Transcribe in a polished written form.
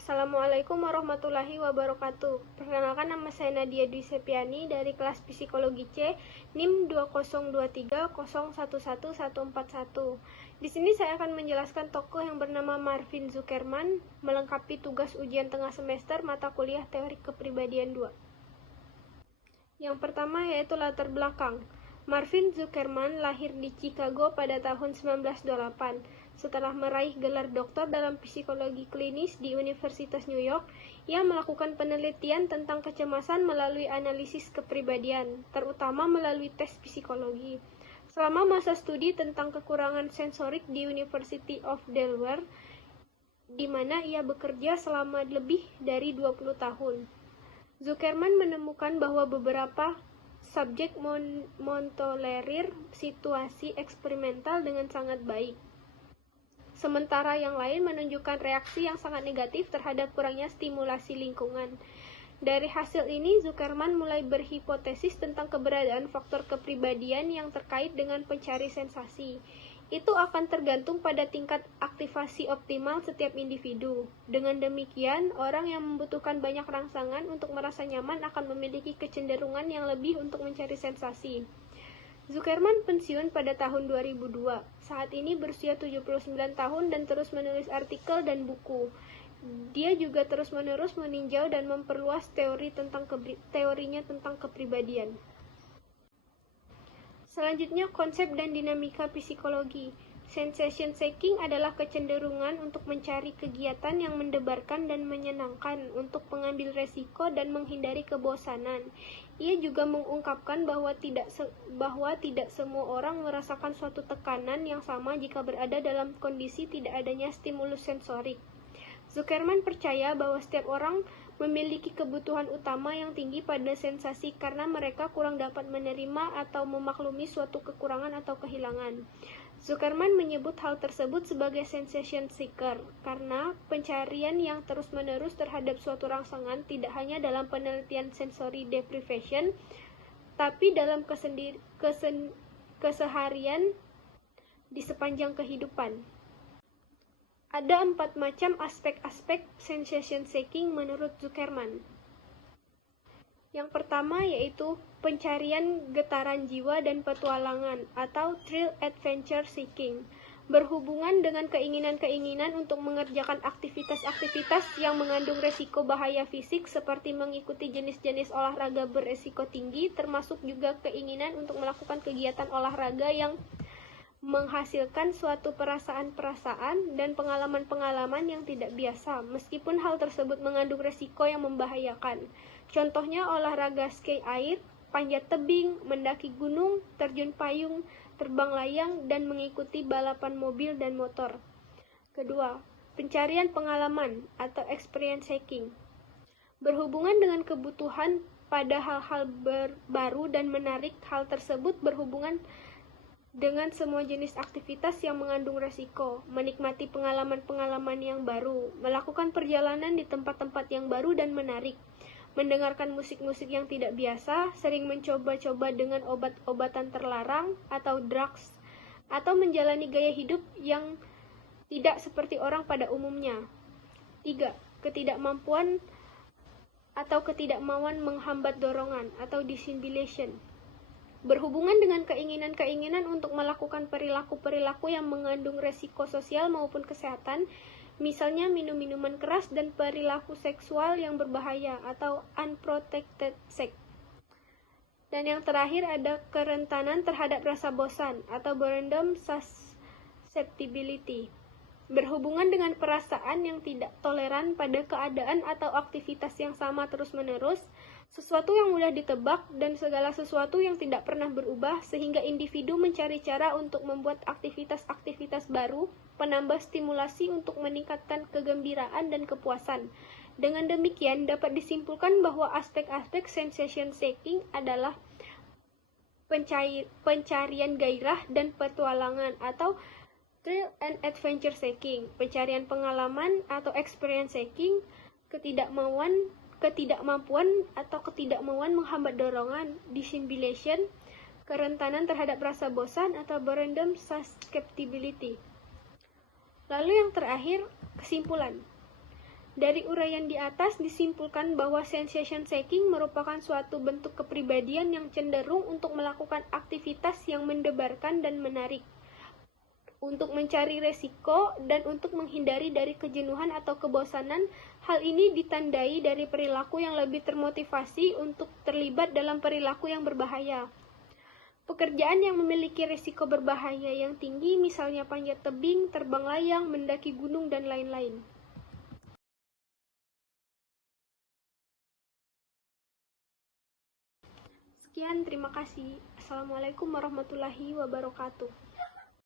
Assalamualaikum warahmatullahi wabarakatuh. Perkenalkan, nama saya Nadia Dwi Sepiani dari kelas Psikologi C, NIM 20230111141. Di sini saya akan menjelaskan tokoh yang bernama Marvin Zuckerman melengkapi tugas ujian tengah semester mata kuliah Teori Kepribadian 2. Yang pertama yaitu latar belakang. Marvin Zuckerman lahir di Chicago pada tahun 1928. Setelah meraih gelar doktor dalam psikologi klinis di Universitas New York, ia melakukan penelitian tentang kecemasan melalui analisis kepribadian, terutama melalui tes psikologi. Selama masa studi tentang kekurangan sensorik di University of Delaware, di mana ia bekerja selama lebih dari 20 tahun. Zuckerman menemukan bahwa beberapa subjek mentolerir situasi eksperimental dengan sangat baik. Sementara yang lain menunjukkan reaksi yang sangat negatif terhadap kurangnya stimulasi lingkungan. Dari hasil ini, Zuckerman mulai berhipotesis tentang keberadaan faktor kepribadian yang terkait dengan pencari sensasi. Itu akan tergantung pada tingkat aktivasi optimal setiap individu. Dengan demikian, orang yang membutuhkan banyak rangsangan untuk merasa nyaman akan memiliki kecenderungan yang lebih untuk mencari sensasi. Zuckerman pensiun pada tahun 2002. Saat ini berusia 79 tahun dan terus menulis artikel dan buku. Dia juga terus-menerus meninjau dan memperluas teorinya tentang kepribadian. Selanjutnya, konsep dan dinamika psikologi. Sensation seeking adalah kecenderungan untuk mencari kegiatan yang mendebarkan dan menyenangkan, untuk mengambil resiko dan menghindari kebosanan. Ia juga mengungkapkan bahwa tidak semua orang merasakan suatu tekanan yang sama jika berada dalam kondisi tidak adanya stimulus sensorik. Zuckerman percaya bahwa setiap orang memiliki kebutuhan utama yang tinggi pada sensasi karena mereka kurang dapat menerima atau memaklumi suatu kekurangan atau kehilangan. Zuckerman menyebut hal tersebut sebagai sensation seeker karena pencarian yang terus-menerus terhadap suatu rangsangan tidak hanya dalam penelitian sensory deprivation, tapi dalam keseharian di sepanjang kehidupan. Ada 4 macam aspek-aspek sensation seeking menurut Zuckerman. Yang pertama yaitu pencarian getaran jiwa dan petualangan atau thrill adventure seeking, berhubungan dengan keinginan-keinginan untuk mengerjakan aktivitas-aktivitas yang mengandung resiko bahaya fisik seperti mengikuti jenis-jenis olahraga beresiko tinggi, termasuk juga keinginan untuk melakukan kegiatan olahraga yang menghasilkan suatu perasaan-perasaan dan pengalaman-pengalaman yang tidak biasa, meskipun hal tersebut mengandung resiko yang membahayakan. Contohnya olahraga ski air, panjat tebing, mendaki gunung, terjun payung, terbang layang, dan mengikuti balapan mobil dan motor. Kedua, pencarian pengalaman atau experience seeking, berhubungan dengan kebutuhan pada hal-hal baru dan menarik. Hal tersebut berhubungan dengan semua jenis aktivitas yang mengandung resiko, menikmati pengalaman-pengalaman yang baru, melakukan perjalanan di tempat-tempat yang baru dan menarik, mendengarkan musik-musik yang tidak biasa, sering mencoba-coba dengan obat-obatan terlarang atau drugs, atau menjalani gaya hidup yang tidak seperti orang pada umumnya. 3. Ketidakmampuan atau ketidakmauan menghambat dorongan atau dissimulation, berhubungan dengan keinginan-keinginan untuk melakukan perilaku-perilaku yang mengandung resiko sosial maupun kesehatan, misalnya minum minuman keras dan perilaku seksual yang berbahaya atau unprotected sex. Dan yang terakhir ada kerentanan terhadap rasa bosan atau boredom susceptibility, berhubungan dengan perasaan yang tidak toleran pada keadaan atau aktivitas yang sama terus-menerus, sesuatu yang mudah ditebak, dan segala sesuatu yang tidak pernah berubah, sehingga individu mencari cara untuk membuat aktivitas-aktivitas baru, penambah stimulasi untuk meningkatkan kegembiraan dan kepuasan. Dengan demikian, dapat disimpulkan bahwa aspek-aspek sensation seeking adalah pencarian gairah dan petualangan atau thrill and adventure seeking, pencarian pengalaman atau experience seeking, ketidakmampuan atau ketidakmauan menghambat dorongan, dissimulation, kerentanan terhadap rasa bosan atau boredom susceptibility. Lalu yang terakhir, kesimpulan. Dari uraian di atas disimpulkan bahwa sensation seeking merupakan suatu bentuk kepribadian yang cenderung untuk melakukan aktivitas yang mendebarkan dan menarik, untuk mencari resiko, dan untuk menghindari dari kejenuhan atau kebosanan. Hal ini ditandai dari perilaku yang lebih termotivasi untuk terlibat dalam perilaku yang berbahaya. Pekerjaan yang memiliki risiko berbahaya yang tinggi, misalnya panjat tebing, terbang layang, mendaki gunung, dan lain-lain. Sekian, terima kasih. Assalamualaikum warahmatullahi wabarakatuh.